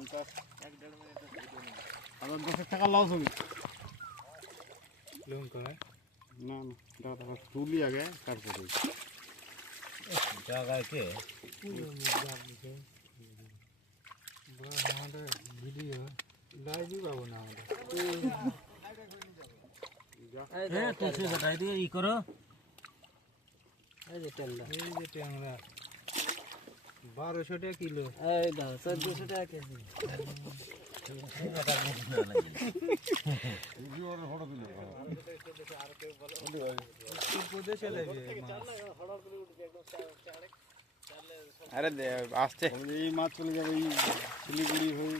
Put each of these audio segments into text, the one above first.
10 টাকা লস হবে লঙ্কা না না দাদা তুলি আগে তারপরে জায়গায় কে আমাদের ভিডিও লাইভই পাবো না আমাদের হ্যাঁ তো সে বটাই দিয়ে ই করো এই যে ট্যাংরা 1200 টাকা কিলো এই দাও 1400 টাকা কেজি প্রদেশে লাগবে আরে আসছে এই মাছ চলে যাবে এই শিলিগুড়ি হয়ে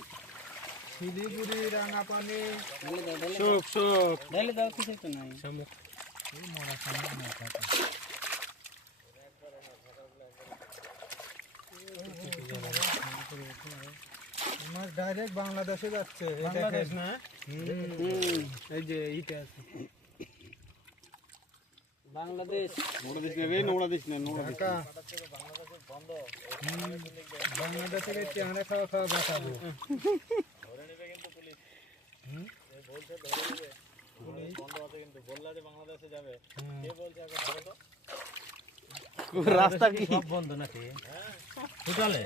শিলিগুড়ি রাঙাপানি সব সব ঢেলে দাও কিছু তো নাই মরা সামনে না থাকে মাছ ডাইরেক্ট বাংলাদেশে যাচ্ছে এই বাংলাদেশ দেখেন না এই যে এইটা আছে বাংলাদেশ নোংরা দিস না রে নোংরা দিস না নোংরা দিস ঢাকা বাংলাদেশে ট্যাংরা খাওয়া খাওয়া বাঁচাবো রাস্তা কি সব বন্ধ নাকি টোটালে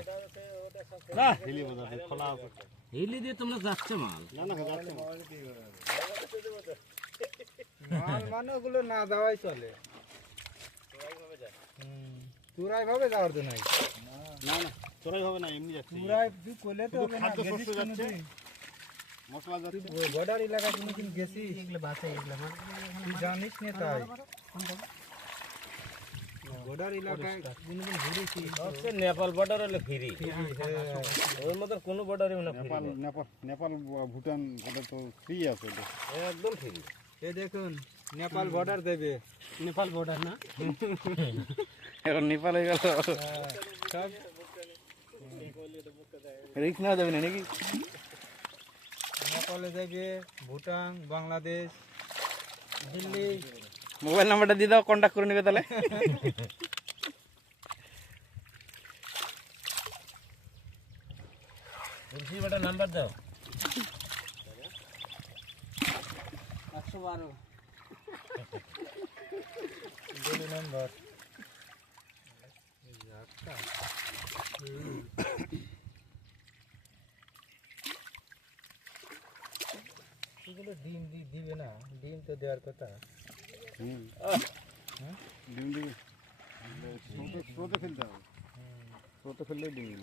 না হিলি বাজার খোলা আছে হিলি দিয়ে তোমরা যাচ্ছে মাল না না যাচ্ছে মাল মানে ওগুলো না দেওয়াই চলে চুরাই ভাবে যাওয়ার জন্য না না চড়াই হবে না এমনি যাচ্ছে চুরাই তুই করলে তো শুধু খাদ্য শস্য যাচ্ছে মশলা যাচ্ছে বর্ডার এলাকা কোনোদিন গেছিস এগুলো বাঁচে এগুলো তুই জানিস না তাই বর্ডার এলাকায় কোনোদিন ঘুরেছিস হচ্ছে নেপাল বর্ডার হলে ফ্রি ওর মতন কোনো বর্ডারই না নেপাল নেপাল নেপাল ভুটান ওটা তো ফ্রি আছে ওটা একদম ফ্রি এই দেখুন নেপাল বর্ডার দেবে নেপাল বর্ডার না এখন নেপাল হয়ে গেল সব রিক্স না যাবে না নাকি নেপালে দেবে ভুটান বাংলাদেশ দিল্লি মোবাইল নাম্বারটা দিয়ে দাও কন্ট্যাক্ট করে নেবে তাহলে তুলসী বেটা নাম্বার দাও 112 দিল্লি নাম্বার এগুলো ডিম দিবে না ডিম তো দেওয়ার কথা ডিম দিবি স্রোতে ফেলতে হবে স্রোতে ফেললে ডিম